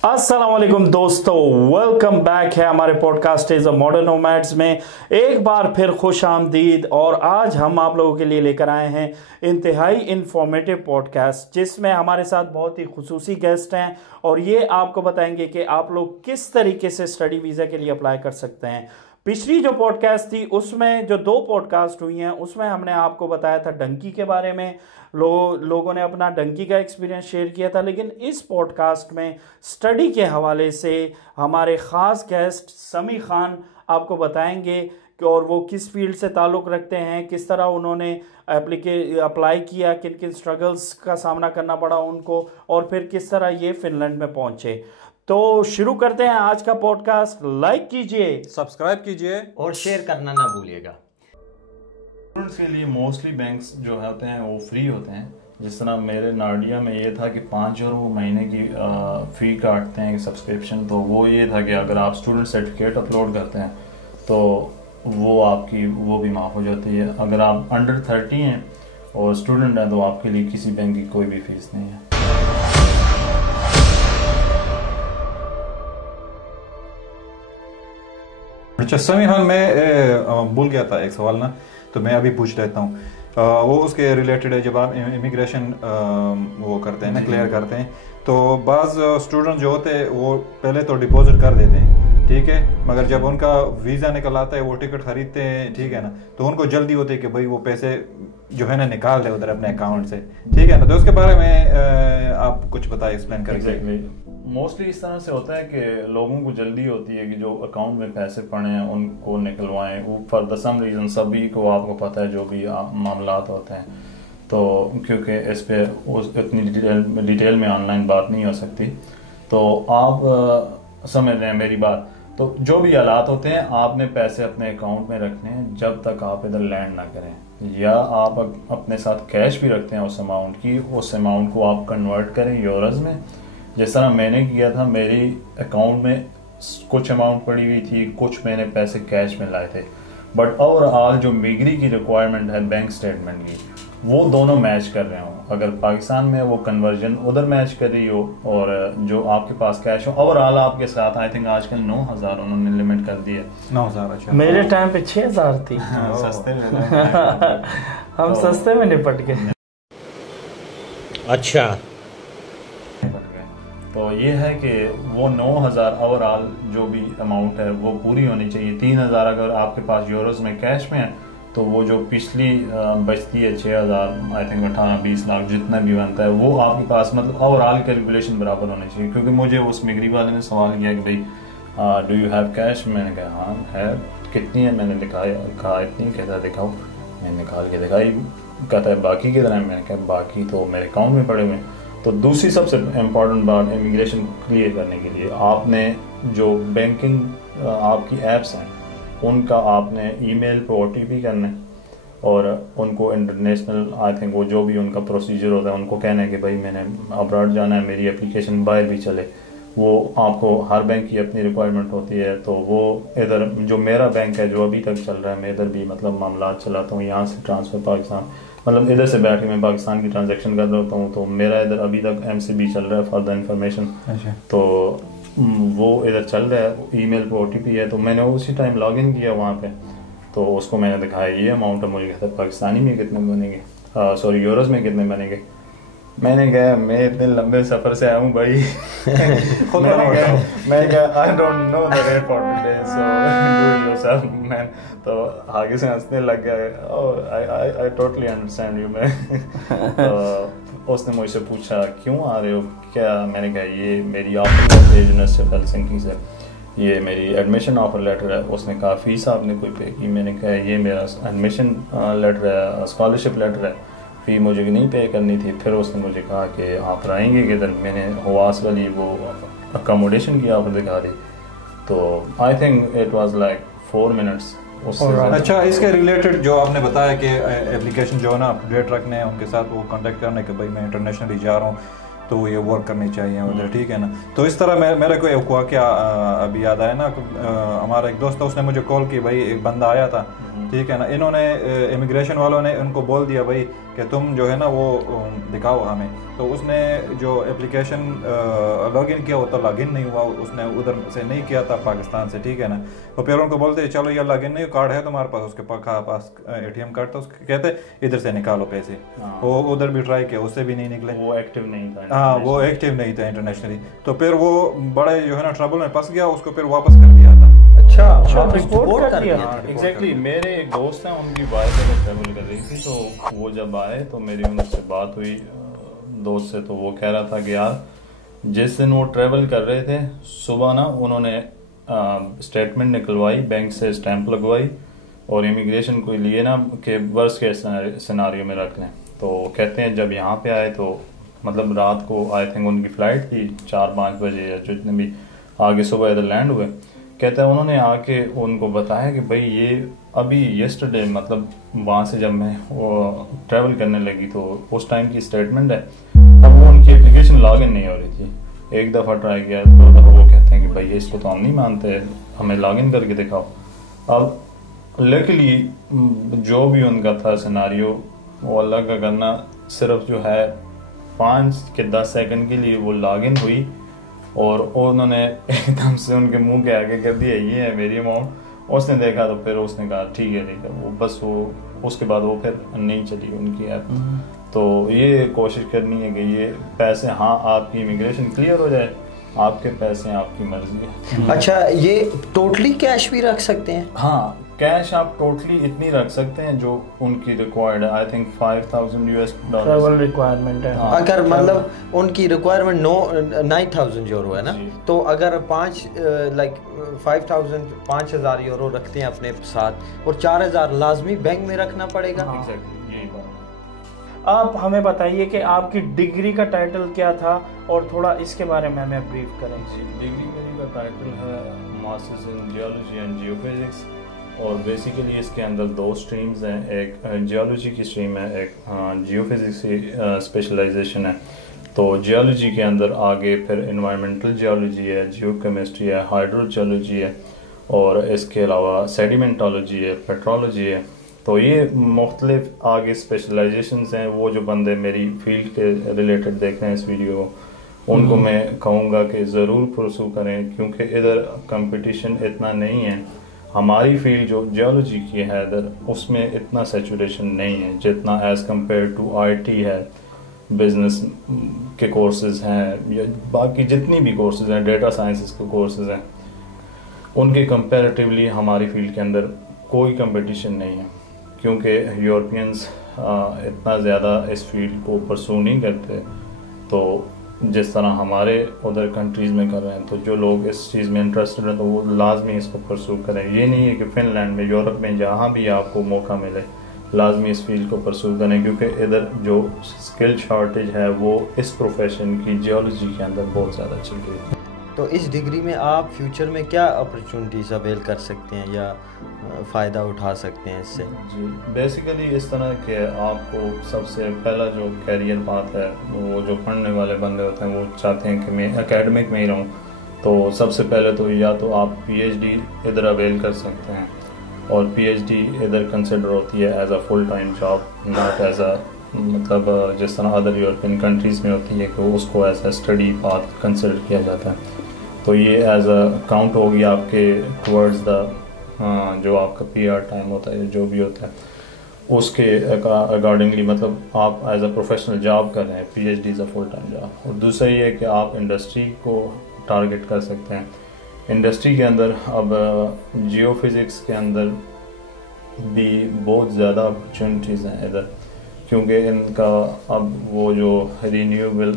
अस्सलाम वालेकुम दोस्तों, वेलकम बैक है हमारे podcast is a modern nomads में एक बार फिर खुश आमदीद। और आज हम आप लोगों के लिए लेकर आए हैं इंतहाई इंफॉर्मेटिव पॉडकास्ट, जिसमें हमारे साथ बहुत ही खुसूसी गेस्ट हैं और ये आपको बताएंगे कि आप लोग किस तरीके से स्टडी वीज़ा के लिए अप्लाई कर सकते हैं। पिछली जो पॉडकास्ट थी उसमें जो 2 पॉडकास्ट हुई हैं उसमें हमने आपको बताया था डंकी के बारे में, लोगों ने अपना डंकी का एक्सपीरियंस शेयर किया था। लेकिन इस पॉडकास्ट में स्टडी के हवाले से हमारे ख़ास गेस्ट समी खान आपको बताएंगे कि और वो किस फील्ड से ताल्लुक़ रखते हैं, किस तरह उन्होंने अप्लाई किया, किन किन स्ट्रगल्स का सामना करना पड़ा उनको और फिर किस तरह ये फिनलैंड में पहुँचे। तो शुरू करते हैं आज का पॉडकास्ट। लाइक कीजिए, सब्सक्राइब कीजिए और शेयर करना ना भूलिएगा। स्टूडेंट्स के लिए मोस्टली बैंक्स जो होते हैं वो फ्री होते हैं। जिस तरह मेरे नार्डिया में ये था कि 5 यूरो महीने की फ़ी काटते हैं सब्सक्रिप्शन। तो वो ये था कि अगर आप स्टूडेंट सर्टिफिकेट अपलोड करते हैं तो वो आपकी वो भी माफ़ हो जाती है। अगर आप अंडर 30 हैं और स्टूडेंट हैं तो आपके लिए किसी बैंक की कोई भी फ़ीस नहीं है। अच्छा समी खान, मैं भूल गया था एक सवाल ना, तो मैं अभी पूछ लेता हूँ। वो उसके रिलेटेड है, जब आप इमिग्रेशन वो करते हैं ना, क्लियर करते हैं, तो बाज़ स्टूडेंट जो होते हैं वो पहले तो डिपॉजिट कर देते हैं, ठीक है, मगर जब उनका वीज़ा निकल आता है, वो टिकट खरीदते हैं, ठीक है ना, तो उनको जल्दी होती है कि भाई वो पैसे जो है ना निकाल दे उधर अपने अकाउंट से, ठीक है ना। तो उसके बारे में आप कुछ बताएं, एक्सप्लेन करेंगे। मोस्टली इस तरह से होता है कि लोगों को जल्दी होती है कि जो अकाउंट में पैसे पड़े हैं उनको निकलवाएं। वो फॉर द सम रीज़न सभी को आपको पता है जो भी मामलात होते हैं, तो क्योंकि इस पे इतनी डिटेल में ऑनलाइन बात नहीं हो सकती, तो आप समझ रहे हैं मेरी बात। तो जो भी हालात होते हैं आपने पैसे अपने अकाउंट में रखने हैं जब तक आप इधर लैंड ना करें, या आप अपने साथ कैश भी रखते हैं उस अमाउंट की, उस अमाउंट को आप कन्वर्ट करें यूरोज़ में। जिस तरह मैंने किया था, मेरी अकाउंट में कुछ अमाउंट पड़ी हुई थी, कुछ मैंने पैसे कैश में लाए थे, बट ओवरऑल जो मिग्री की रिक्वायरमेंट है बैंक स्टेटमेंट की, वो दोनों मैच कर रहे हो। अगर पाकिस्तान में वो कन्वर्जन उधर मैच कर रही हो और जो आपके पास कैश हो, ओवरऑल आपके साथ आई थिंक आजकल 9,000 उन्होंने लिमिट कर दी है। 9,000? अच्छा, मेरे टाइम पे 6,000 थी। सस्ते में हम सस्ते में निपट गए। अच्छा, तो ये है कि वो 9,000 ओवरऑल जो भी अमाउंट है वो पूरी होनी चाहिए। 3,000 अगर आपके पास यूरोज़ में कैश में है तो वो जो पिछली बचती है 6,000 आई थिंक 18-20 लाख जितना भी बनता है वो आपके पास, मतलब ओवरऑल कैलकुलेशन बराबर होनी चाहिए। क्योंकि मुझे उस मिग्री वाले ने सवाल किया कि भाई डू यू हैव कैश, मैंने कहा हाँ है, कितनी है, मैंने कहा इतनी, कहता दिखाओ, मैंने निकाल के दिखाई, कहता है बाकी कितना है, मैंने कहा बाकी तो मेरे अकाउंट में पड़े हुए हैं। तो दूसरी सबसे इम्पॉर्टेंट बात इमिग्रेशन क्लियर करने के लिए, आपने जो बैंकिंग आपकी ऐप्स हैं उनका आपने ईमेल पे OTP करना है और उनको इंटरनेशनल आई थिंक वो जो भी उनका प्रोसीजर होता है उनको कहना है कि भाई मैंने अब्रॉड जाना है, मेरी एप्लीकेशन बाहर भी चले। वो आपको हर बैंक की अपनी रिक्वायरमेंट होती है। तो वो इधर जो मेरा बैंक है जो अभी तक चल रहा है, मैं इधर भी मतलब मामला चलाता हूँ, यहाँ से ट्रांसफ़र पाकिस्तान, मतलब इधर से बैठ के मैं पाकिस्तान की ट्रांजैक्शन कर रहा हूँ। तो मेरा इधर अभी तक MCB चल रहा है फॉर द इंफॉर्मेशन। तो वो इधर चल रहा है, ईमेल पे OTP है। तो मैंने उसी टाइम लॉगिन किया वहाँ पे, तो उसको मैंने दिखाया ये अमाउंट है, मुझे कहता है पाकिस्तानी में कितने बनेंगे, सॉरी यूरोज़ में कितने बनेंगे। मैंने कहा मैं इतने लंबे सफ़र से आया हूँ भाई मैंने कहा I don't know the rate for today so do it yourself man. तो आगे से हंसने लग गया, आई टोटली अंडरस्टैंड यू मैं। तो उसने मुझसे पूछा क्यों आ रहे हो क्या, मैंने कहा ये मेरी ऑफर लेटर है यूनिवर्सिटी ऑफ हेलसिंकी से, ये मेरी एडमिशन ऑफर लेटर है। उसने कहा फीस आपने कोई पे की, मैंने कहा ये मेरा एडमिशन लेटर है, स्कॉलरशिप लेटर है, फ़ी मुझे नहीं पे करनी थी। फिर उसने मुझे कहा कि आप रहेंगे किधर, मैंने हवास वाली वो अकोमोडेशन की ऑफर दिखा दी। तो I think it was like 4 minutes. अच्छा, इसके रिलेटेड जो आपने बताया कि एप्लीकेशन जो है ना अपडेट रखने हैं, उनके साथ वो कांटेक्ट करने के भाई मैं इंटरनेशनली जा रहा हूँ तो ये वर्क करनी चाहिए उधर, ठीक है ना। तो इस तरह मेरे को एक वाक़या अभी याद आया ना, हमारा एक दोस्त था, उसने मुझे कॉल की, भाई एक बंदा आया था ठीक है ना। इन्होंने इमिग्रेशन वालों ने उनको बोल दिया भाई कि तुम जो है ना वो दिखाओ हमें, तो उसने जो एप्लीकेशन लॉगिन किया वो तो लॉगिन नहीं हुआ, उसने उधर से नहीं किया था पाकिस्तान से, ठीक है ना। तो फिर उनको बोलते चलो ये लॉगिन नहीं, कार्ड है तुम्हारे पास, उसके पास ATM कार्ड था, उसके कहते इधर से निकालो पैसे। वो उधर भी ट्राई किया, उससे भी नहीं निकले, वो एक्टिव नहीं था। हाँ वो एक्टिव नहीं था इंटरनेशनली। तो फिर वो बड़े जो है ना ट्रबल में फंस गया, उसको फिर वापस कर दिया था। अच्छा, रिपोर्ट कर दिया। एग्जैक्टली मेरे एक दोस्त हैं, उनकी वाइफ अगर ट्रैवल कर रही थी, तो वो जब आए तो मेरी उनसे बात हुई दोस्त से, तो वो कह रहा था कि यार जिस दिन वो ट्रैवल कर रहे थे, सुबह ना उन्होंने स्टेटमेंट निकलवाई, बैंक से स्टैंप लगवाई और इमिग्रेशन को लिए ना कि वर्स्ट केस सिनारियो में रख लें। तो कहते हैं जब यहाँ पे आए तो मतलब रात को आई थिंक उनकी फ़्लाइट थी 4-5 बजे या जितने भी, आगे सुबह इधर लैंड हुए। कहता है उन्होंने आके उनको बताया कि भाई ये अभी येस्टरडे, मतलब वहाँ से जब मैं ट्रैवल करने लगी तो उस टाइम की स्टेटमेंट है, अब वो उनकी एप्लीकेशन लॉगिन नहीं हो रही थी। एक दफ़ा ट्राई किया, 2 दफ़ा, वो कहते हैं कि भाई इसको तो हम नहीं मानते, हमें लॉगिन करके दिखाओ। अब लकीली जो भी उनका था सिनारियो, वो अल्लाह का करना, सिर्फ जो है 5 के 10 सेकंड के लिए वो लॉगिन हुई और उन्होंने एकदम से उनके मुंह के आगे कर दिया ये है मेरी अमाउंट। उसने देखा तो फिर उसने कहा ठीक है वो बस, वो उसके बाद वो फिर नहीं चली उनकी ऐप। तो ये कोशिश करनी है कि ये पैसे, हाँ आपकी इमिग्रेशन क्लियर हो जाए, आपके पैसे आपकी मर्जी है। अच्छा, ये टोटली कैश भी रख सकते हैं? हाँ, कैश आप टोटली इतनी रख सकते हैं जो उनकी रिक्वायर्ड है। आई थिंक $5,000 ट्रैवल रिक्वायरमेंट है। हाँ, अगर मतलब उनकी रिक्वायरमेंट 9,000 यूरो है ना, तो अगर 5,000 यूरो रखते हैं अपने साथ और 4,000 लाजमी बैंक में रखना पड़ेगा। एग्जैक्टली यही बात है। आप हमें बताइए कि आपकी डिग्री का टाइटल क्या था और थोड़ा इसके बारे में हमें ब्रीफ करें। डिग्री मेरी का टाइटल है masters in geology and geophysics, और बेसिकली इसके अंदर 2 स्ट्रीम्स हैं, एक जियोलॉजी की स्ट्रीम है, एक जियोफिजिक्स की स्पेशलाइजेशन है। तो जियोलॉजी के अंदर आगे फिर इन्वायरमेंटल जियोलॉजी है, जियोकेमिस्ट्री है, हाइड्रोजियोलॉजी है, और इसके अलावा सेडिमेंटोलॉजी है, पेट्रोलॉजी है। तो ये मुख्तलिफ आगे स्पेशलाइजेशंस हैं। वो जो बंदे मेरी फील्ड के रिलेटेड देख रहे हैं इस वीडियो को, उनको मैं कहूँगा कि ज़रूर परसू करें, क्योंकि इधर कंपटीशन इतना नहीं है। हमारी फील्ड जो जियोलॉजी की है इधर, उसमें इतना सैचुरेशन नहीं है जितना एज़ कम्पेयर टू IT है, बिजनेस के कोर्सेज हैं, या बाकी जितनी भी कोर्सेज हैं, डेटा साइंसेस के कोर्सेज हैं, उनके कंपैरेटिवली हमारी फील्ड के अंदर कोई कंपटीशन नहीं है, क्योंकि यूरोपियंस इतना ज़्यादा इस फील्ड को परसू नहीं करते। तो जिस तरह हमारे उधर कंट्रीज़ में कर रहे हैं, तो जो लोग इस चीज़ में इंटरेस्टेड हैं तो वो लाजमी इसको परसू करें। ये नहीं है कि फ़िनलैंड में, यूरोप में, जहाँ भी आपको मौका मिले लाजमी इस फील्ड को परसू करें, क्योंकि इधर जो स्किल शॉर्टेज है वो इस प्रोफेशन की जियोलॉजी के अंदर बहुत ज़्यादा चल रही है। तो इस डिग्री में आप फ्यूचर में क्या अपॉर्चुनिटीज़ अवेल कर सकते हैं या फ़ायदा उठा सकते हैं इससे? जी, बेसिकली इस तरह के आपको सबसे पहला जो कैरियर पाथ है, वो जो पढ़ने वाले बंदे होते हैं वो चाहते हैं कि मैं एकेडमिक में ही रहूँ। तो सबसे पहले तो या तो आप PhD इधर अवेल कर सकते हैं, और PhD इधर कंसिडर होती है as a full time job, not as a, मतलब जिस तरह अदर यूरोपियन कंट्रीज़ में होती है कि उसको as a study path consider किया जाता है। तो ये एज अ काउंट होगी आपके टुवर्ड्स द जो आपका PR टाइम होता है, जो भी होता है उसके अकॉर्डिंगली, मतलब आप एज अ प्रोफेशनल जॉब कर रहे हैं, PhD is a full time job. और दूसरा ये है कि आप इंडस्ट्री को टारगेट कर सकते हैं। इंडस्ट्री के अंदर अब जियोफिज़िक्स के अंदर भी बहुत ज़्यादा अपॉर्चुनिटीज़ हैं इधर, क्योंकि इनका अब वो जो रिन्यूएबल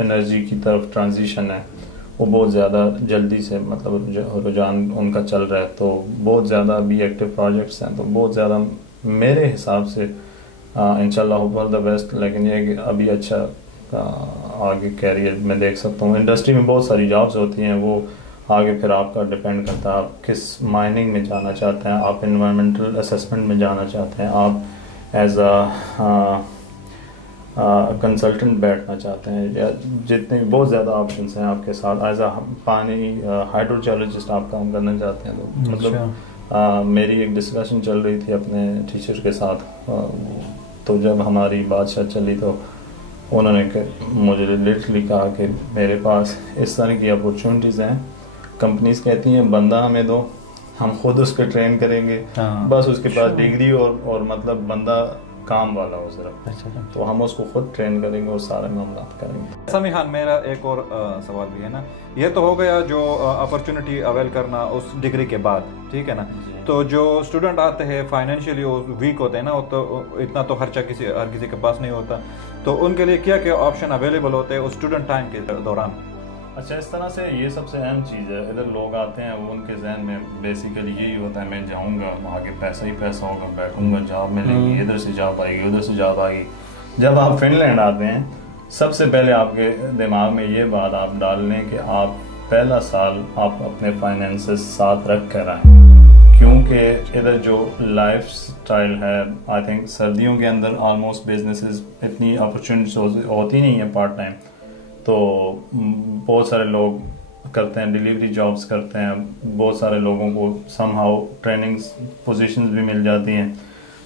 एनर्जी की तरफ ट्रांजिशन है वो बहुत ज़्यादा जल्दी से, मतलब रुझान उनका चल रहा है। तो बहुत ज़्यादा अभी एक्टिव प्रोजेक्ट्स हैं, तो बहुत ज़्यादा मेरे हिसाब से इंशाल्लाह ऑल द बेस्ट। लेकिन ये कि अभी अच्छा आगे कैरियर में देख सकता हूँ। इंडस्ट्री में बहुत सारी जॉब्स होती हैं, वो आगे फिर आपका डिपेंड करता है आप किस माइनिंग में जाना चाहते हैं, आप इन्वायरमेंटल असेसमेंट में जाना चाहते हैं, आप एज अ कंसल्टेंट बैठना चाहते हैं, या जितने भी बहुत ज़्यादा ऑप्शंस हैं आपके साथ। एज अ पानी हाइड्रोजियोलॉजिस्ट आप काम करना चाहते हैं, तो मतलब मेरी एक डिस्कशन चल रही थी अपने टीचर के साथ, तो जब हमारी बातचीत चली तो उन्होंने मुझे लिटरली कहा कि मेरे पास इस तरह की अपॉर्चुनिटीज़ हैं, कंपनीज कहती हैं बंदा हमें दो, हम खुद उसको ट्रेन करेंगे, बस उसके पास डिग्री और मतलब बंदा काम वाला हो सिर्फ, तो हम उसको खुद ट्रेन करेंगे और सारे मामला करेंगे। समी खान, मेरा एक और सवाल भी है ना, ये तो हो गया जो अपॉर्चुनिटी अवेल करना उस डिग्री के बाद, ठीक है ना। तो जो स्टूडेंट आते हैं फाइनेंशियली वो वीक होते हैं ना, वो तो इतना तो खर्चा हर किसी के पास नहीं होता, तो उनके लिए क्या क्या ऑप्शन अवेलेबल होते हैं उस स्टूडेंट टाइम के दौरान? अच्छा, इस तरह से ये सबसे अहम चीज़ है। इधर लोग आते हैं, वो उनके जहन में बेसिकली यही होता है मैं जाऊंगा आगे पैसा ही पैसा होगा, बैठूंगा, जॉब मिलेगी, इधर से जॉब आएगी, उधर से जॉब आएगी। जब आप फिनलैंड आते हैं, सबसे पहले आपके दिमाग में ये बात आप डाल लें कि आप पहला साल आप अपने फाइनेंसेस साथ रख कर आएँ, क्योंकि इधर जो लाइफ स्टाइल है, आई थिंक सर्दियों के अंदर ऑलमोस्ट बिजनेसेस इतनी अपॉर्चुनिटीज होती नहीं है पार्ट टाइम, तो बहुत सारे लोग करते हैं, डिलीवरी जॉब्स करते हैं, बहुत सारे लोगों को समहाउ ट्रेनिंग पोजीशंस भी मिल जाती हैं।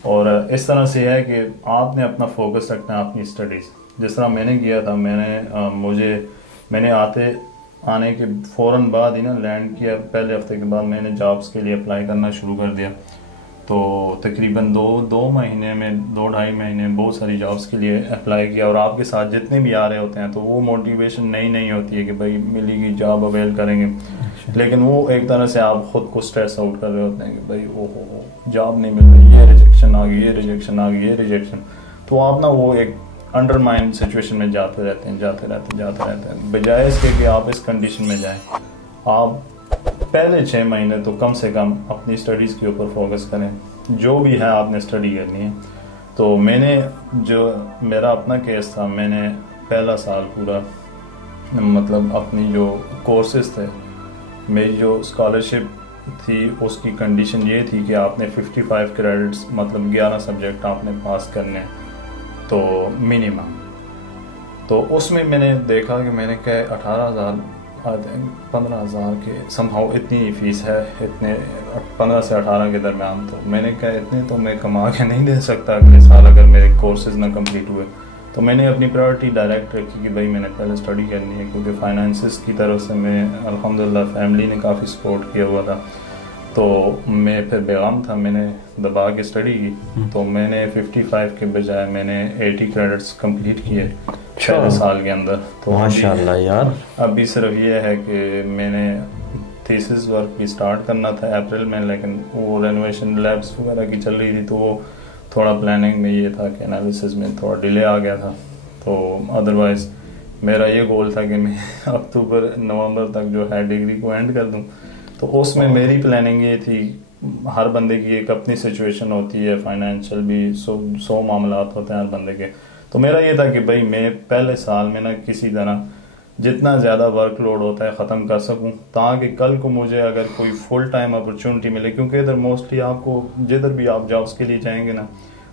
और इस तरह से है कि आपने अपना फोकस रखना है अपनी स्टडीज़, जिस तरह मैंने किया था। मैंने आने के फ़ौरन बाद ही ना लैंड किया, पहले हफ्ते के बाद मैंने जॉब्स के लिए अप्लाई करना शुरू कर दिया। तो तकरीबन दो महीने में 2-2.5 महीने बहुत सारी जॉब्स के लिए अप्लाई किया, और आपके साथ जितने भी आ रहे होते हैं तो वो मोटिवेशन नई होती है कि भाई मिलेगी जॉब अवेल करेंगे, लेकिन वो एक तरह से आप खुद को स्ट्रेस आउट कर रहे होते हैं कि भाई ओहो जॉब नहीं मिल रही, ये रिजेक्शन आ गई, ये रिजेक्शन आ गई, ये रिजेक्शन। तो आप ना वो एक अंडरमाइन सिचुएशन में जाते रहते हैं, बजाय इसके कि आप इस कंडीशन में जाएं। आप पहले 6 महीने तो कम से कम अपनी स्टडीज़ के ऊपर फोकस करें, जो भी है आपने स्टडी करनी है। तो मेरा अपना केस था, मैंने पहला साल पूरा मतलब अपनी जो कोर्सेज थे, मेरी जो स्कॉलरशिप थी उसकी कंडीशन ये थी कि आपने 55 क्रेडिट्स मतलब 11 सब्जेक्ट आपने पास करने हैं, तो मिनिमम। तो उसमें मैंने देखा कि मैंने क्या 18,000 15,000 के समहाउ इतनी फ़ीस है, इतने 15 से 18 के दरमियान। तो मैंने कहा इतने तो मैं कमा के नहीं दे सकता अगले साल अगर मेरे कोर्सेज ना कंप्लीट हुए। तो मैंने अपनी प्रायोरिटी डायरेक्ट रखी कि भाई मैंने पहले स्टडी करनी है, क्योंकि फाइनेंसिस की तरफ से मैं अल्हम्दुलिल्लाह फैमिली ने काफ़ी सपोर्ट किया हुआ था। तो मैं फिर बेगम था, मैंने दबा के स्टडी की। तो मैंने 55 के बजाय मैंने 80 क्रेडिट्स कंप्लीट किए पहले साल के अंदर। तो माशाल्लाह यार। अभी सिर्फ ये है कि मैंने थीसिस वर्क भी स्टार्ट करना था अप्रैल में, लेकिन वो रेनोवेशन लैब्स वगैरह की चल रही थी, तो वो थोड़ा प्लानिंग में ये था कि एनालिसिस में थोड़ा डिले आ गया था। तो अदरवाइज़ मेरा ये गोल था कि मैं अक्टूबर नवंबर तक जो है डिग्री को एंड कर दूं। तो उसमें मेरी प्लानिंग ये थी, हर बंदे की एक अपनी सिचुएशन होती है, फाइनेंशियल भी 100 मामलात होते हैं हर बंदे के। तो मेरा ये था कि भाई मैं पहले साल में ना किसी तरह जितना ज़्यादा वर्कलोड होता है ख़त्म कर सकूं, ताकि कल को मुझे अगर कोई फुल टाइम अपॉर्चुनिटी मिले, क्योंकि इधर मोस्टली आपको जिधर भी आप जॉब्स के लिए जाएंगे ना,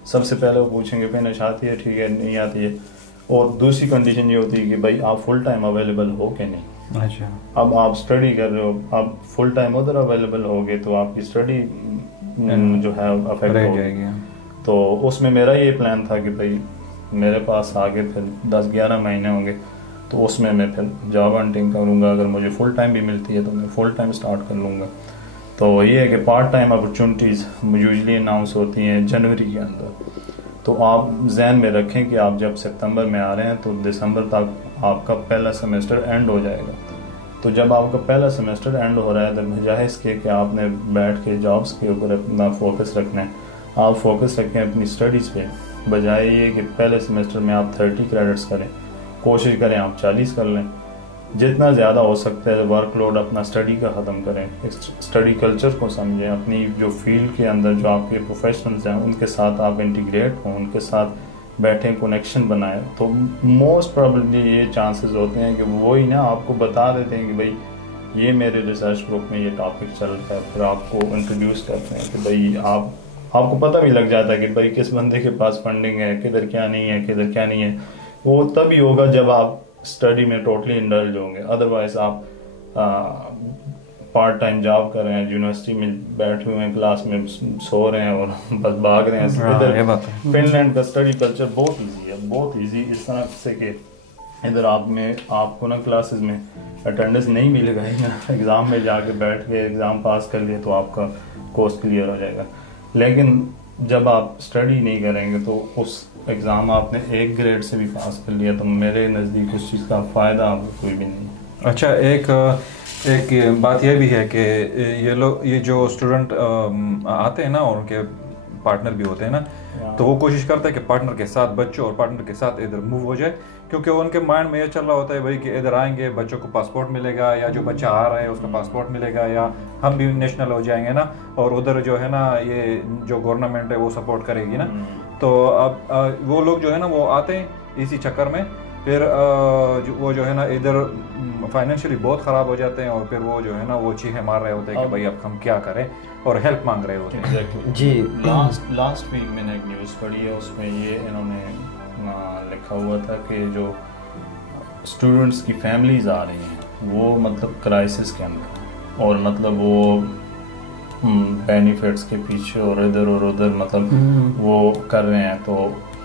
सबसे पहले वो पूछेंगे फिनिश आती है, ठीक है, नहीं आती है। और दूसरी कंडीशन ये होती है कि भाई आप फुल टाइम अवेलेबल हो कि नहीं। अच्छा, अब आप स्टडी कर रहे हो, आप फुल टाइम उधर अवेलेबल होगे तो आपकी स्टडी जो है अफेक्ट हो जाएगी। तो उसमें मेरा ये प्लान था कि भाई मेरे पास आगे फिर 10-11 महीने होंगे, तो उसमें मैं फिर जॉब हंटिंग करूँगा। अगर मुझे फुल टाइम भी मिलती है तो मैं फुल टाइम स्टार्ट कर लूँगा। तो ये है कि part time opportunities usually announce होती हैं जनवरी के अंदर। तो आप जहन में रखें कि आप जब सितंबर में आ रहे हैं तो दिसंबर तक आपका पहला सेमेस्टर एंड हो जाएगा। तो जब आपका पहला सेमेस्टर एंड हो रहा है तो बजाय इसके कि आपने बैठ के जॉब्स के ऊपर अपना फोकस रखना है, आप फोकस रखें अपनी स्टडीज़ पे। बजाय ये कि पहले सेमेस्टर में आप 30 क्रेडिट्स करें, कोशिश करें आप 40 कर लें। जितना ज़्यादा हो सकता है वर्कलोड अपना स्टडी का ख़त्म करें, स्टडी कल्चर को समझें, अपनी जो फील्ड के अंदर जो आपके प्रोफेशनल्स हैं उनके साथ आप इंटीग्रेट हों, उनके साथ बैठें, कनेक्शन बनाएं। तो मोस्ट प्रोबेबली ये चांसेस होते हैं कि वो ही ना आपको बता देते हैं कि भाई ये मेरे रिसर्च ग्रुप में ये टॉपिक चल रहा है, फिर आपको इंट्रोड्यूस करते हैं कि भाई आपको पता भी लग जाता है कि भाई किस बंदे के पास फंडिंग है, किधर क्या नहीं है, किधर क्या नहीं है। वो तभी होगा जब आप स्टडी में टोटली इंडल्ज होंगे। अदरवाइज आप पार्ट टाइम जॉब कर रहे हैं, यूनिवर्सिटी में बैठे हुए हैं, क्लास में सो रहे हैं और बस भाग रहे हैं। इधर फिनलैंड का स्टडी कल्चर बहुत ईजी है, बहुत ईजी, इस तरह से कि इधर आपको ना क्लासेस में अटेंडेंस नहीं मिलेगा, एग्ज़ाम में जाके बैठ के एग्ज़ाम पास कर लिए तो आपका कोर्स क्लियर हो जाएगा। लेकिन जब आप स्टडी नहीं करेंगे तो उस एग्ज़ाम आपने एक ग्रेड से भी पास कर लिया तो मेरे नज़दीक उस चीज़ का फ़ायदा आपको कोई भी नहीं है। अच्छा, एक बात यह भी है कि ये जो स्टूडेंट आते हैं ना और उनके पार्टनर भी होते हैं ना, तो वो कोशिश करता है कि पार्टनर के साथ, बच्चों और पार्टनर के साथ इधर मूव हो जाए, क्योंकि उनके माइंड में ये चल रहा होता है भाई कि इधर आएंगे बच्चों को पासपोर्ट मिलेगा, या जो बच्चा आ रहा है उसका पासपोर्ट मिलेगा, या हम भी नेशनल हो जाएंगे ना, और उधर जो है ना ये जो गवर्नमेंट है वो सपोर्ट करेगी ना। तो अब वो लोग जो है ना वो आते हैं इसी चक्कर में, फिर वो जो है ना इधर फाइनेंशियली बहुत ख़राब हो जाते हैं, और फिर वो जो है ना वो चीखें मार रहे होते हैं कि भाई अब हम क्या करें, और हेल्प मांग रहे होते हैं। Exactly. जी, लास्ट वीक मैंने एक न्यूज़ पढ़ी है, उसमें ये इन्होंने लिखा हुआ था कि जो स्टूडेंट्स की फैमिलीज आ रही हैं वो मतलब क्राइसिस के अंदर, और मतलब वो बेनिफिट्स के पीछे और इधर और उधर मतलब वो कर रहे हैं। तो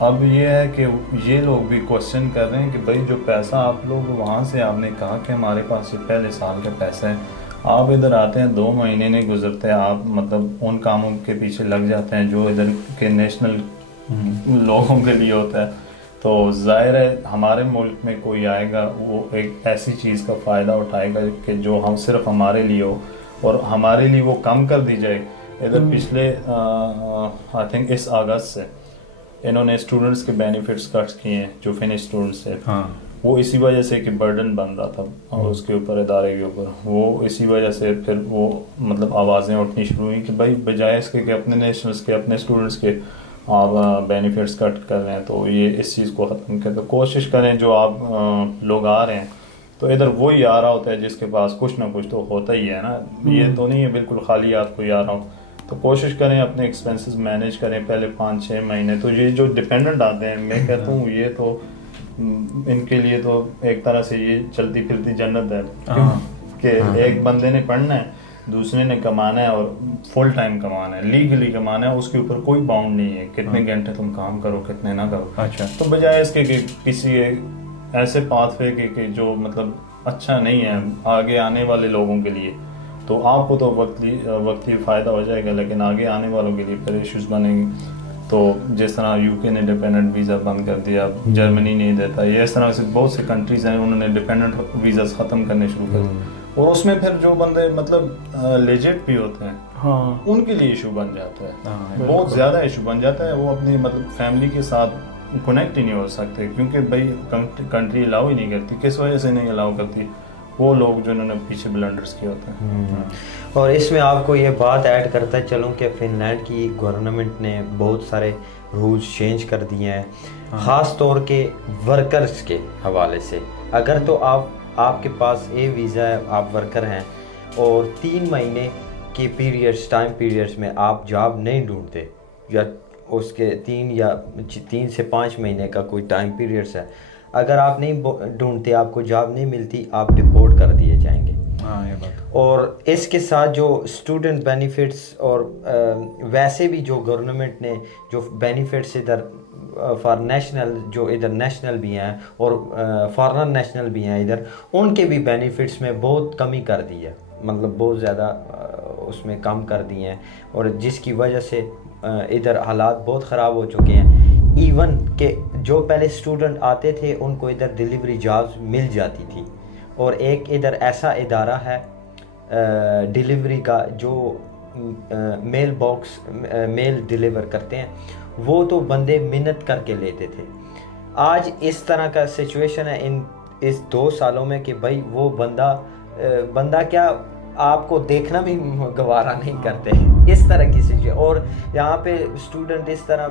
अब ये है कि ये लोग भी क्वेश्चन कर रहे हैं कि भाई जो पैसा आप लोग वहाँ से आपने कहा कि हमारे पास ये पहले साल का पैसा है, आप इधर आते हैं 2 महीने नहीं गुजरते, आप मतलब उन कामों के पीछे लग जाते हैं जो इधर के नेशनल लोगों के लिए होता है। तो जाहिर है हमारे मुल्क में कोई आएगा वो एक ऐसी चीज़ का फ़ायदा उठाएगा कि जो हम सिर्फ हमारे लिए हो, और हमारे लिए वो कम कर दी जाए। इधर पिछले आई थिंक इस अगस्त से इन्होंने स्टूडेंट्स के बेनिफिट्स कट किए हैं जो फिनिश स्टूडेंट्स है। हाँ, वो इसी वजह से कि बर्डन बन रहा था और उसके ऊपर इदारे के ऊपर, वो इसी वजह से फिर वो मतलब आवाज़ें उठनी शुरू हुई कि भाई बजाय इसके कि अपने नेशनल्स के, अपने स्टूडेंट्स के आप बेनिफिट्स कट कर रहे हैं, तो ये इस चीज़ को ख़त्म कर, तो कोशिश करें जो आप लोग आ रहे हैं तो इधर वही आ रहा होता है जिसके पास कुछ ना कुछ तो होता ही है ना, ये तो नहीं है बिल्कुल खाली हाथ कोई आ रहा हो। तो कोशिश करें अपने एक्सपेंसेस मैनेज करें पहले 5-6 महीने। तो ये जो डिपेंडेंट आते हैं, मैं कहता हूँ ये तो इनके लिए तो एक तरह से ये चलती फिरती जन्नत है कि एक बंदे ने पढ़ना है, दूसरे ने कमाना है, और फुल टाइम कमाना है, लीगली कमाना है, उसके ऊपर कोई बाउंड नहीं है कितने घंटे तुम काम करो कितने ना करो। अच्छा, तो बजाय इसके कि किसी ऐसे पाथवे के जो मतलब अच्छा नहीं है आगे आने वाले लोगों के लिए, तो आपको तो वक्ती फ़ायदा हो जाएगा, लेकिन आगे आने वालों के लिए फिर इश्यूज़ बनेंगे। तो जिस तरह यूके ने डिपेंडेंट वीज़ा बंद कर दिया, जर्मनी नहीं देता, ये इस तरह से बहुत से कंट्रीज़ हैं उन्होंने डिपेंडेंट वीज़ास ख़त्म करने शुरू कर दिए, और उसमें फिर जो बंदे मतलब लेजिट भी होते हैं हाँ, उनके लिए इशू बन जाता है, बहुत ज़्यादा इशू बन जाता है। वो अपनी मतलब फैमिली के साथ कनेक्ट ही नहीं हो सकते, क्योंकि भाई कंट्री अलाउ ही नहीं करती। किस वजह से नहीं अलाउ करती? वो लोग जो इन्होंने पीछे ब्लंडर्स किए होते हैं। और इसमें आपको ये बात ऐड करता चलूँ कि फिनलैंड की गवर्नमेंट ने बहुत सारे रूल्स चेंज कर दिए हैं, ख़ास तौर के वर्कर्स के हवाले से। अगर तो आपके पास ए वीज़ा है, आप वर्कर हैं, और 3 महीने के टाइम पीरियड्स में आप जॉब नहीं ढूंढते, या उसके 3 से 5 महीने का कोई टाइम पीरियड्स है, अगर आप नहीं ढूंढते, आपको जॉब नहीं मिलती, आप डिपोर्ट कर दिए जाएंगे। हाँ, ये बात। और इसके साथ जो स्टूडेंट बेनिफिट्स और वैसे भी जो गवर्नमेंट ने जो बेनिफिट्स इधर फॉर नेशनल, जो इधर नेशनल भी हैं और फॉरेन नेशनल भी हैं इधर, उनके भी बेनिफिट्स में बहुत कमी कर दी है, मतलब बहुत ज़्यादा उसमें कम कर दिए हैं, और जिसकी वजह से इधर हालात बहुत ख़राब हो चुके हैं। इवन के जो पहले स्टूडेंट आते थे उनको इधर डिलीवरी जॉब्स मिल जाती थी, और एक इधर ऐसा इदारा है डिलीवरी का जो मेल डिलीवर करते हैं, वो तो बंदे मिन्नत करके लेते थे। आज इस तरह का सिचुएशन है इस 2 सालों में कि भाई वो बंदा क्या आपको देखना भी गवारा नहीं करते, इस तरह की चीज़ें। और यहाँ पे स्टूडेंट इस तरह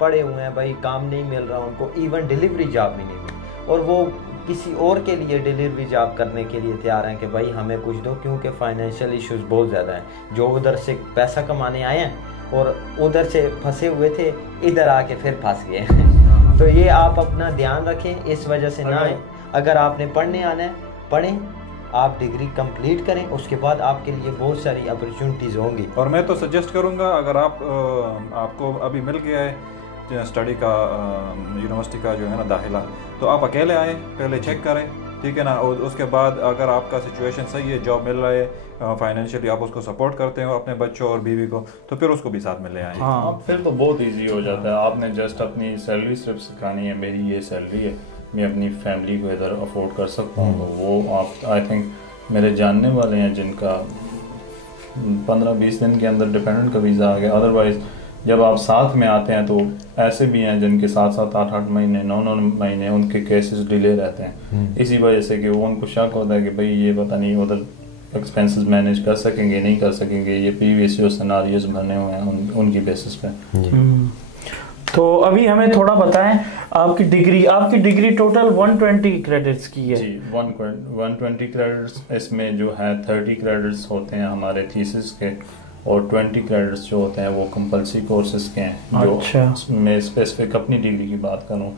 पढ़े हुए हैं, भाई काम नहीं मिल रहा उनको, इवन डिलीवरी जॉब भी नहीं मिली, और वो किसी और के लिए डिलीवरी जॉब करने के लिए तैयार हैं कि भाई हमें कुछ दो, क्योंकि फाइनेंशियल इश्यूज बहुत ज़्यादा हैं। जो उधर से पैसा कमाने आए हैं और उधर से फंसे हुए थे, इधर आके फिर फंस गए हैं। तो ये आप अपना ध्यान रखें, इस वजह से ना आए। अगर आपने पढ़ने आना है पढ़ें, आप डिग्री कंप्लीट करें, उसके बाद आपके लिए बहुत सारी अपॉर्चुनिटीज़ होंगी। और मैं तो सजेस्ट करूँगा, अगर आपको अभी मिल गया है स्टडी का यूनिवर्सिटी का जो है ना दाखिला, तो आप अकेले आए, पहले चेक करें, ठीक है ना। और उसके बाद अगर आपका सिचुएशन सही है, जॉब मिल रहा है, फाइनेंशियली आप उसको सपोर्ट करते हो अपने बच्चों और बीवी को, तो फिर उसको भी साथ में ले आए। हाँ, फिर तो बहुत इजी हो जाता है। आपने जस्ट अपनी सैलरी सिर्फ सिखानी है, मेरी ये सैलरी है, मैं अपनी फैमिली को इधर अफोर्ड कर सकता हूँ। वो आप आई थिंक मेरे जानने वाले हैं जिनका 15-20 दिन के अंदर डिपेंडेंट का वीज़ा आ गया। अदरवाइज जब आप साथ में आते हैं तो ऐसे भी हैं जिनके 7-7, 8-8 महीने, 9-9 महीने उनके केसेस डिले रहते हैं, इसी वजह से कि वो उनको शक होता है कि भाई ये पता नहीं उधर एक्सपेंसेस मैनेज कर सकेंगे नहीं कर सकेंगे। ये पीवीसी सिनारियोज बने हुए हैं उनकी बेसिस पे। तो अभी हमें थोड़ा बताएं, आपकी डिग्री टोटल 120 क्रेडिट्स की है जी। 120 क्रेडिट्स, इसमें जो है 30 क्रेडिट्स होते हैं हमारे थीसिस के, और 20 क्रेडिट्स जो होते हैं वो कंपल्सरी कोर्सेज के हैं। जो मैं स्पेसिफिक अपनी डिग्री की बात करूं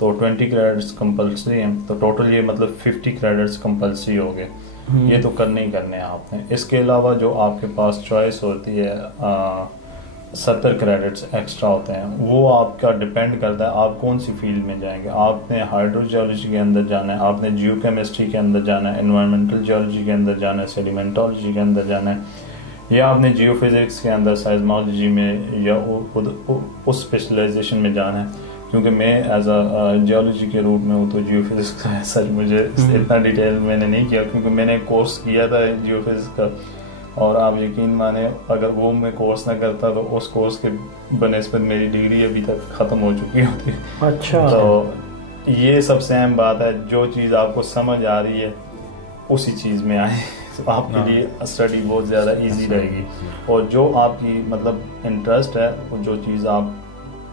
तो 20 क्रेडिट्स कंपल्सरी हैं, तो टोटल ये मतलब 50 क्रेडिट्स कंपल्सरी हो गए। ये तो करने ही करने हैं आपने। इसके अलावा जो आपके पास चॉइस होती है 70 क्रेडिट्स एक्स्ट्रा होते हैं, वो आपका डिपेंड करता है आप कौन सी फील्ड में जाएंगे। आपने हाइड्रोजियोलॉजी के अंदर जाना है, आपने जियोकेमिस्ट्री के अंदर जाना है, एनवायरमेंटल जियोलॉजी के अंदर जाना है, सेडिमेंटोलॉजी के अंदर जाना है, या आपने जियोफिजिक्स के अंदर साइज्मोलॉजी में या उस स्पेशलाइजेशन में जाना है। क्योंकि मैं एज अ जियोलॉजी के रूप में हूँ तो जियोफिजिक्स का सच मुझे इतना डिटेल मैंने नहीं किया, क्योंकि मैंने कोर्स किया था जियोफिजिक्स का, और आप यकीन माने अगर वो मैं कोर्स ना करता तो उस कोर्स के बनस्बत मेरी डिग्री अभी तक ख़त्म हो चुकी होती। अच्छा। तो ये सबसे अहम बात है, जो चीज़ आपको समझ आ रही है उसी चीज़ में आए, तो आपके लिए स्टडी बहुत ज़्यादा इजी रहेगी। और जो आपकी मतलब इंटरेस्ट है, जो चीज़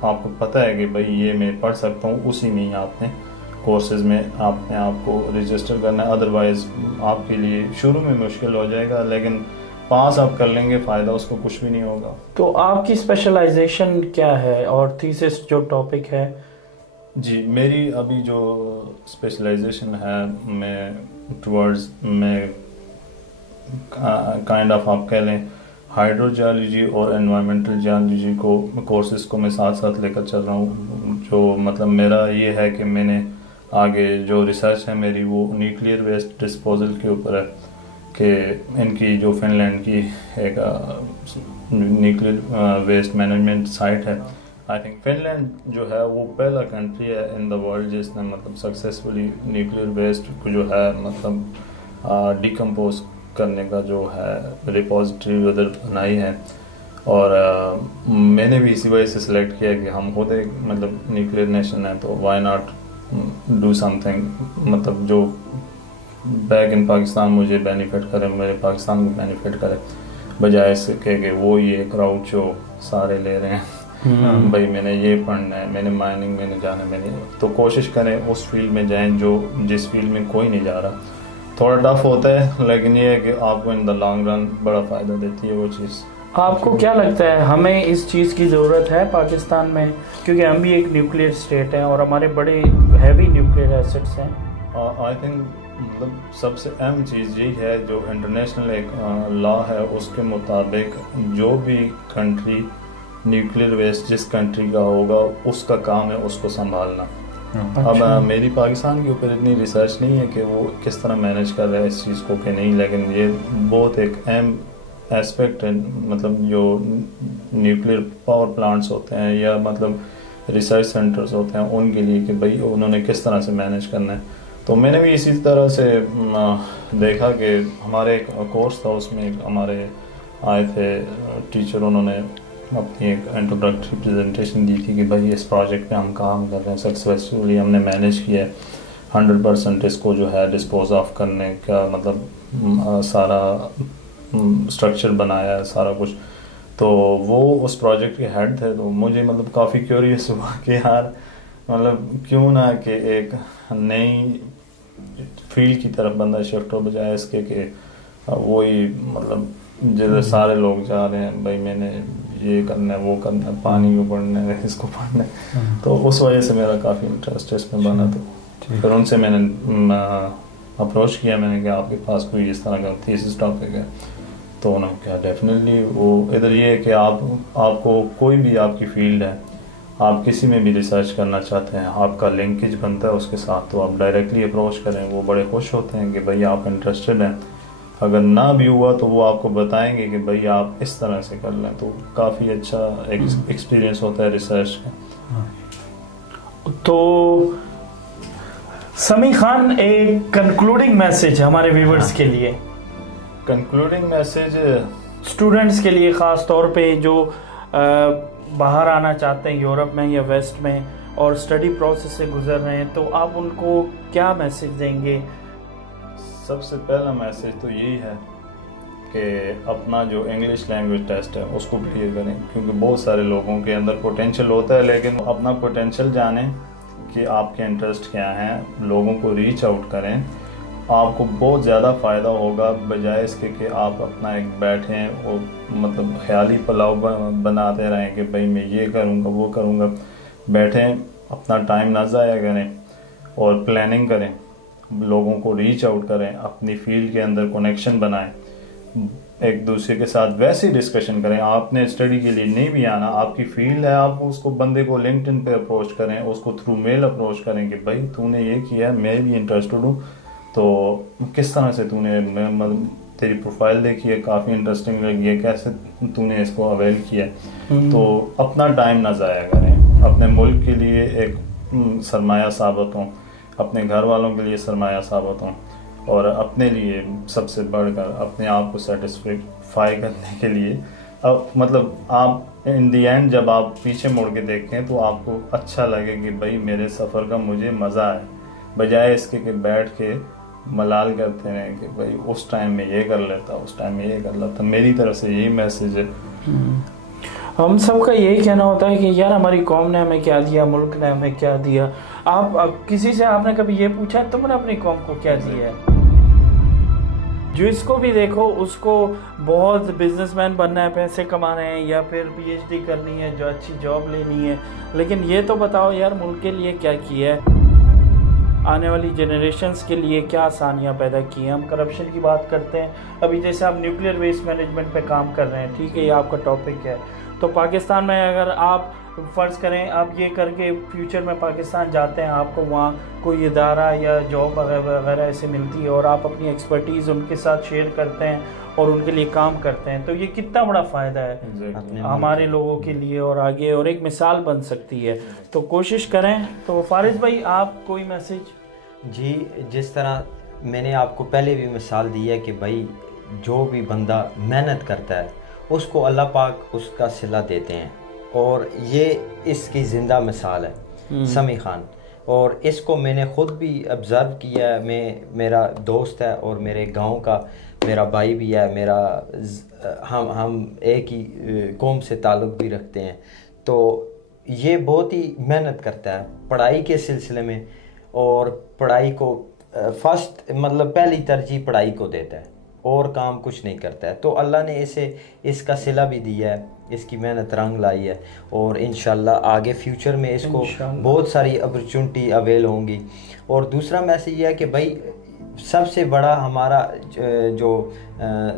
आपको पता है कि भाई ये मैं पढ़ सकता हूँ, उसी में ही आपने कोर्सेज में आपने आपको रजिस्टर करना है। अदरवाइज आपके लिए शुरू में मुश्किल हो जाएगा, लेकिन पास आप कर लेंगे, फ़ायदा उसको कुछ भी नहीं होगा। तो आपकी स्पेशलाइजेशन क्या है और थीसिस जो टॉपिक है? जी, मेरी अभी जो स्पेशलाइजेशन है, मैं काइंड ऑफ आप कह लें हाइड्रोजियोलॉजी और एनवायरमेंटल जियोलॉजी को कोर्सेज को मैं साथ साथ लेकर चल रहा हूँ। जो मतलब मेरा ये है कि मैंने आगे जो रिसर्च है मेरी वो न्यूक्लियर वेस्ट डिस्पोजल के ऊपर है, कि इनकी जो फिनलैंड की एक न्यूक्लियर वेस्ट मैनेजमेंट साइट है। आई थिंक फिनलैंड जो है वो पहला कंट्री है इन द वर्ल्ड जिसने मतलब सक्सेसफुली न्यूक्लियर वेस्ट को जो है मतलब डिकम्पोज करने का जो है रिपोजिटरी उधर बनाई है। और मैंने भी इसी वजह से सिलेक्ट किया कि हम खुद एक मतलब न्यूक्लियर नेशन है, तो व्हाई नॉट डू समथिंग मतलब जो बैक इन पाकिस्तान मुझे बेनिफिट करे, मेरे पाकिस्तान को बेनिफिट करे, बजाय इसके कि वो ये क्राउड जो सारे ले रहे हैं भाई मैंने ये पढ़ना है, मैंने माइनिंग में जाना है, मैंने तो कोशिश करें उस फील्ड में जाएं जो जिस फील्ड में कोई नहीं जा रहा। थोड़ा टफ होता है, लेकिन ये है कि आपको इन द लॉन्ग रन बड़ा फ़ायदा देती है वो चीज़। आपको क्या लगता है हमें इस चीज़ की ज़रूरत है पाकिस्तान में, क्योंकि हम भी एक न्यूक्लियर स्टेट हैं और हमारे बड़े हैवी न्यूक्लियर एसेट्स हैं? आई थिंक मतलब सबसे अहम चीज़ यही है, जो इंटरनेशनल एक लॉ है उसके मुताबिक जो भी कंट्री न्यूक्लियर वेस्ट जिस कंट्री का होगा उसका काम है उसको संभालना। अब मेरी पाकिस्तान के ऊपर इतनी रिसर्च नहीं है कि वो किस तरह मैनेज कर रहा है इस चीज़ को कि नहीं, लेकिन ये बहुत एक अहम एस्पेक्ट है, मतलब जो न्यूक्लियर पावर प्लांट्स होते हैं या मतलब रिसर्च सेंटर्स होते हैं उनके लिए कि भाई उन्होंने किस तरह से मैनेज करना है। तो मैंने भी इसी तरह से देखा कि हमारे एक कोर्स था, उसमें एक हमारे आए थे टीचर, उन्होंने अपनी एक इंट्रोडक्टरी प्रेजेंटेशन दी थी कि भाई इस प्रोजेक्ट पे हम काम कर रहे हैं, सक्सेसफुली हमने मैनेज किया है 100% इसको जो है डिस्पोज ऑफ करने का, मतलब सारा स्ट्रक्चर बनाया है सारा कुछ। तो वो उस प्रोजेक्ट के हेड थे, तो मुझे मतलब काफ़ी क्यूरियस हुआ कि यार मतलब क्यों ना कि एक नई फील्ड की तरफ बंदा शिफ्ट हो, बजाय इसके कि वही मतलब जैसे सारे लोग जा रहे हैं भाई मैंने ये करना है वो करना है, पानी को पढ़ना है इसको पढ़ना है। तो उस वजह से मेरा काफ़ी इंटरेस्ट इसमें बना। तो फिर उनसे मैंने अप्रोच किया मैंने कि आपके पास कोई इस तरह का थीसिस टॉपिक है, तो उन्होंने कहा डेफिनेटली। वो इधर ये है कि आपको कोई भी आपकी फील्ड है, आप किसी में भी रिसर्च करना चाहते हैं, आपका लिंकेज बनता है उसके साथ, तो आप डायरेक्टली अप्रोच करें, वो बड़े खुश होते हैं कि भाई आप इंटरेस्टेड हैं। अगर ना भी हुआ तो वो आपको बताएंगे कि भाई आप इस तरह से कर लें, तो काफ़ी अच्छा एक्सपीरियंस होता है रिसर्च का। तो समी खान, एक कंक्लूडिंग मैसेज हमारे व्यूवर्स के लिए। कंक्लूडिंग मैसेज स्टूडेंट्स के लिए ख़ास तौर पे जो बाहर आना चाहते हैं यूरोप में या वेस्ट में और स्टडी प्रोसेस से गुजर रहे हैं, तो आप उनको क्या मैसेज देंगे? सबसे पहला मैसेज तो यही है कि अपना जो इंग्लिश लैंग्वेज टेस्ट है उसको क्लियर करें, क्योंकि बहुत सारे लोगों के अंदर पोटेंशियल होता है, लेकिन अपना पोटेंशियल जानें कि आपके इंटरेस्ट क्या हैं, लोगों को रीच आउट करें। आपको बहुत ज़्यादा फ़ायदा होगा बजाय इसके कि आप अपना एक बैठें और मतलब ख्याली पुलाव बनाते रहें कि भाई मैं ये करूँगा वो करूँगा। बैठें, अपना टाइम ना ज़ाया करें और प्लानिंग करें, लोगों को रीच आउट करें, अपनी फील्ड के अंदर कनेक्शन बनाएं, एक दूसरे के साथ वैसे डिस्कशन करें। आपने स्टडी के लिए नहीं भी आना, आपकी फील्ड है, आप उसको बंदे को लिंक्डइन पे अप्रोच करें, उसको थ्रू मेल अप्रोच करें कि भाई तूने ये किया है, मैं भी इंटरेस्टेड हूँ, तो किस तरह से तूने, तेरी प्रोफाइल देखी है, काफ़ी इंटरेस्टिंग लगी है, कैसे तूने इसको अवेल किया है। तो अपना टाइम ना ज़ाया करें, अपने मुल्क के लिए एक सरमाया साबित हों, अपने घर वालों के लिए सरमाया साबित हों, और अपने लिए सबसे बढ़कर अपने आप को सेटिस्फाई करने के लिए मतलब आप इन दी एंड जब आप पीछे मुड़ के देखें तो आपको अच्छा लगे कि भाई मेरे सफ़र का मुझे मज़ा है, बजाय इसके कि बैठ के मलाल करते हैं कि भाई उस टाइम में ये कर लेता, उस टाइम में ये कर लेता। मेरी तरफ से यही मैसेज है। हम सबका यही कहना होता है कि यार हमारी कौम ने हमें क्या दिया, मुल्क ने हमें क्या दिया। आप किसी से आपने कभी ये पूछा तुमने अपनी कौम को क्या दिया है? जो इसको भी देखो उसको बहुत बिजनेसमैन बनना है, पैसे कमाने हैं या फिर पीएचडी करनी है, जो अच्छी जॉब लेनी है, लेकिन ये तो बताओ यार मुल्क के लिए क्या किया है, आने वाली जनरेशन्स के लिए क्या आसानियाँ पैदा की हैं। हम करप्शन की बात करते हैं, अभी जैसे आप न्यूक्लियर वेस्ट मैनेजमेंट पे काम कर रहे हैं, ठीक है, ये आपका टॉपिक है, तो पाकिस्तान में अगर आप फ़र्ज़ करें आप ये करके फ्यूचर में पाकिस्तान जाते हैं, आपको वहाँ कोई इदारा या जॉब वगैरह ऐसे मिलती है और आप अपनी एक्सपर्टीज़ उनके साथ शेयर करते हैं और उनके लिए काम करते हैं, तो ये कितना बड़ा फ़ायदा है हमारे लोगों के लिए और आगे, और एक मिसाल बन सकती है। तो कोशिश करें। तो फारिस भाई, आप कोई मैसेज? जी, जिस तरह मैंने आपको पहले भी मिसाल दी है कि भाई जो भी बंदा मेहनत करता है उसको अल्लाह पाक उसका सिला देते हैं, और ये इसकी ज़िंदा मिसाल है समी खान, और इसको मैंने ख़ुद भी ऑब्ज़र्व किया है। मेरा दोस्त है और मेरे गांव का मेरा भाई भी है, हम एक ही कौम से ताल्लुक़ भी रखते हैं, तो ये बहुत ही मेहनत करता है पढ़ाई के सिलसिले में, और पढ़ाई को फर्स्ट मतलब पहली तरजीह पढ़ाई को देता है और काम कुछ नहीं करता है। तो अल्लाह ने इसे इसका सिला भी दिया है, इसकी मेहनत रंग लाई है, और इंशाल्लाह आगे फ्यूचर में इसको बहुत सारी अपॉर्चुनिटी अवेल होंगी। और दूसरा मैसेज यह है कि भाई सबसे बड़ा हमारा जो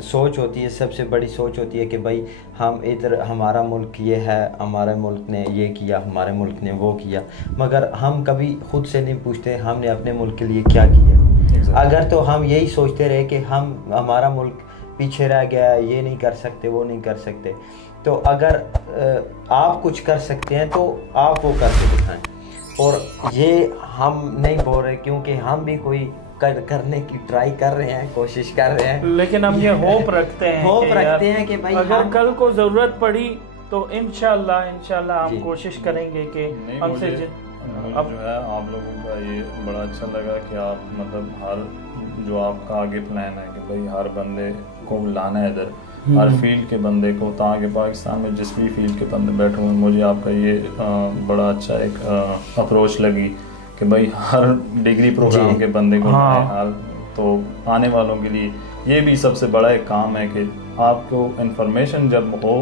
सोच होती है, सबसे बड़ी सोच होती है कि भाई हम इधर हमारा मुल्क ये है, हमारे मुल्क ने ये किया, हमारे मुल्क ने वो किया, मगर हम कभी खुद से नहीं पूछते हमने अपने मुल्क के लिए क्या किया। अगर तो हम यही सोचते रहे कि हमारा मुल्क पीछे रह गया, ये नहीं कर सकते, वो नहीं कर सकते, तो अगर आप कुछ कर सकते हैं तो आप वो करके दिखाएं। और ये हम नहीं बोल रहे, क्योंकि हम भी कोई करने की ट्राई कर रहे हैं, कोशिश कर रहे हैं, लेकिन हम ये होप रखते हैं कि भाई अगर कल को ज़रूरत पड़ी तो इंशाल्लाह हम कोशिश करेंगे कि हमसे अब जो है आप लोगों का ये बड़ा अच्छा लगा कि आप मतलब हर जो आपका आगे प्लान है कि भाई हर बंदे को लाना है इधर, हर फील्ड के बंदे को, ताकि पाकिस्तान में जिस भी फील्ड के बंदे बैठे हुए, मुझे आपका ये बड़ा अच्छा एक अप्रोच लगी कि भाई हर डिग्री प्रोग्राम के बंदे को तो आने वालों के लिए ये भी सबसे बड़ा एक काम है कि आपको इन्फॉर्मेशन जब हो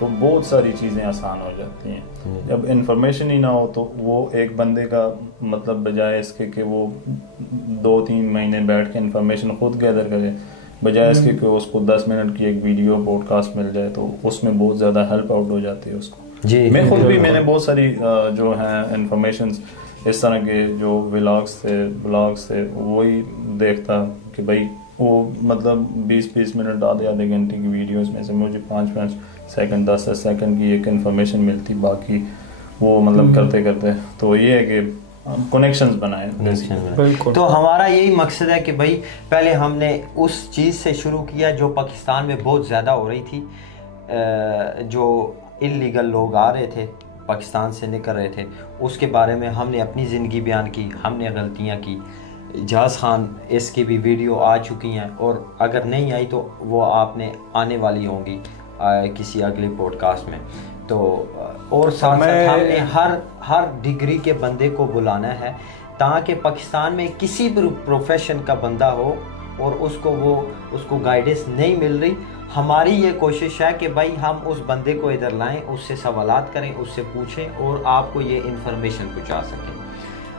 तो बहुत सारी चीज़ें आसान हो जाती हैं। जब इंफॉर्मेशन ही ना हो तो वो एक बंदे का मतलब बजाय इसके कि वो 2-3 महीने बैठ के इंफॉर्मेशन खुद गैदर करे, बजाय इसके कि उसको 10 मिनट की एक वीडियो पॉडकास्ट मिल जाए तो उसमें बहुत ज़्यादा हेल्प आउट हो जाती है उसको। जी मैं खुद भी मैंने बहुत सारी जो हैं इंफॉर्मेशन इस तरह के जो व्लॉग्स थे ब्लॉग्स थे वही देखता कि भाई वो मतलब 20-20 मिनट आधे घंटे की वीडियोस में से मुझे 5-5 सेकंड 10 सेकंड की एक इन्फॉर्मेशन मिलती, बाकी वो मतलब करते करते तो ये है कि कनेक्शंस बनाए। बिल्कुल। तो हमारा यही मकसद है कि भाई पहले हमने उस चीज़ से शुरू किया जो पाकिस्तान में बहुत ज़्यादा हो रही थी, जो इल्लीगल लोग आ रहे थे पाकिस्तान से निकल रहे थे, उसके बारे में हमने अपनी ज़िंदगी बयान की, हमने गलतियाँ की। इजाज़ खान इसकी भी वीडियो आ चुकी हैं और अगर नहीं आई तो वो आपने आने वाली होंगी किसी अगले पॉडकास्ट में। तो और साथ साथ हमने हर डिग्री के बंदे को बुलाना है ताकि पाकिस्तान में किसी भी प्रोफेशन का बंदा हो और उसको गाइडेंस नहीं मिल रही, हमारी ये कोशिश है कि भाई हम उस बंदे को इधर लाएं, उससे सवालात करें, उससे पूछें और आपको ये इन्फॉर्मेशन पहुंचा सकें।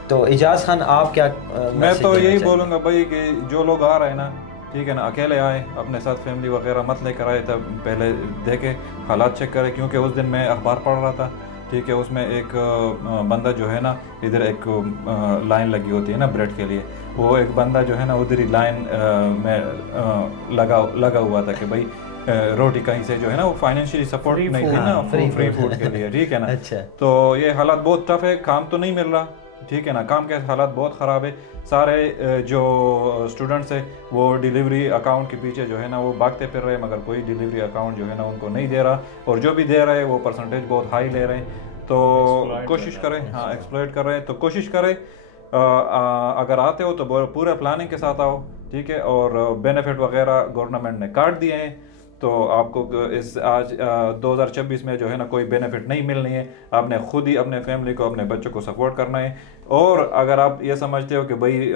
तो इजाज़ खान आप क्या मैं तो यही बोलूँगा भाई कि जो लोग आ रहे हैं ना, ठीक है ना, अकेले आए, अपने साथ फैमिली वगैरह मत लेकर आए, तब पहले देखे हालात चेक करें। क्योंकि उस दिन मैं अखबार पढ़ रहा था, ठीक है, उसमें एक बंदा जो है ना, इधर एक लाइन लगी होती है ना ब्रेड के लिए, वो एक बंदा जो है ना उधर ही लाइन में लगा हुआ था कि भाई रोटी कहीं से जो है ना वो फाइनेंशियली सपोर्ट नहीं थी ना फ्री फूड के लिए, ठीक है ना। अच्छा। तो ये हालात बहुत टफ है, काम तो नहीं मिल रहा, ठीक है ना, काम के हालात बहुत ख़राब है। सारे जो स्टूडेंट्स है वो डिलीवरी अकाउंट के पीछे जो है ना वो भागते फिर रहे हैं, मगर कोई डिलीवरी अकाउंट जो है ना उनको नहीं दे रहा, और जो भी दे रहे हैं वो परसेंटेज बहुत हाई ले रहे हैं। तो कोशिश करें, हाँ एक्सप्लॉइट कर रहे हैं, तो कोशिश करें अगर आते हो तो पूरे प्लानिंग के साथ आओ, ठीक है। और बेनिफिट वगैरह गवर्नमेंट ने काट दिए हैं, तो आपको इस आज 2026 में जो है ना कोई बेनिफिट नहीं मिलनी है। आपने खुद ही अपने फैमिली को, अपने बच्चों को सपोर्ट करना है। और अगर आप ये समझते हो कि भाई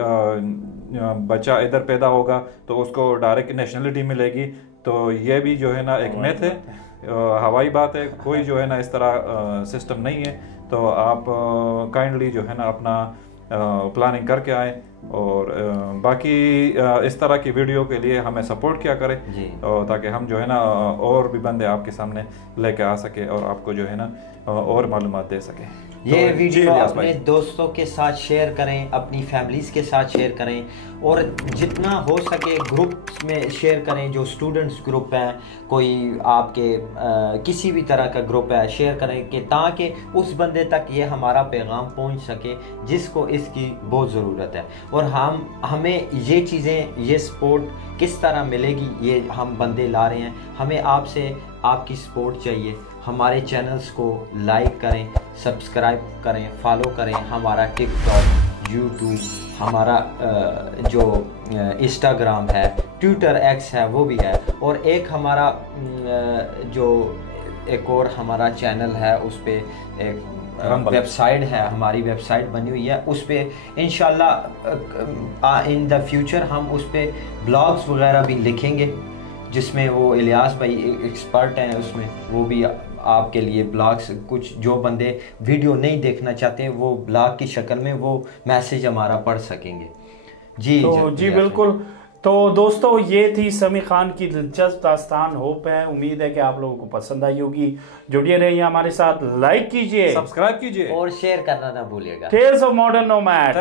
बच्चा इधर पैदा होगा तो उसको डायरेक्ट नेशनलिटी मिलेगी, तो ये भी जो है ना एक मिथ है, हवाई बात है, कोई जो है ना इस तरह सिस्टम नहीं है। तो आप काइंडली जो है ना अपना प्लानिंग करके आए, और बाकी इस तरह की वीडियो के लिए हमें सपोर्ट किया करें, ताकि हम जो है ना और भी बंदे आपके सामने लेके आ सके और आपको जो है ना और मालूमात दे सके। ये वीडियो अपने दोस्तों के साथ शेयर करें, अपनी फैमिलीज़ के साथ शेयर करें, और जितना हो सके ग्रुप्स में शेयर करें। जो स्टूडेंट्स ग्रुप हैं, कोई आपके किसी भी तरह का ग्रुप है, शेयर करें कि ताकि उस बंदे तक ये हमारा पैगाम पहुंच सके जिसको इसकी बहुत ज़रूरत है। और हमें ये चीज़ें, ये सपोर्ट किस तरह मिलेगी, ये हम बंदे ला रहे हैं, हमें आपसे आपकी सपोर्ट चाहिए। हमारे चैनल्स को लाइक करें, सब्सक्राइब करें, फॉलो करें। हमारा टिकटॉक, यूट्यूब, हमारा जो इंस्टाग्राम है, ट्विटर एक्स है वो भी है, और एक हमारा जो एक और हमारा चैनल है, उस पर एक वेबसाइट है, हमारी वेबसाइट बनी हुई है। उस पर इंशाल्लाह इन द फ्यूचर हम उस पर ब्लॉग्स वगैरह भी लिखेंगे, जिसमें वो इलियास भाई एक्सपर्ट हैं, उसमें वो भी आपके लिए ब्लॉग्स, कुछ जो बंदे वीडियो नहीं देखना चाहते वो ब्लॉग की शक्ल में वो मैसेज हमारा पढ़ सकेंगे। जी तो जी बिल्कुल। तो दोस्तों ये थी समी खान की दिलचस्प दास्तान। होप है, उम्मीद है कि आप लोगों को पसंद आई होगी। जुड़िए रहिए हमारे साथ, लाइक कीजिए, सब्सक्राइब कीजिए और शेयर करना ना भूलिएगा। Tales of modern nomad.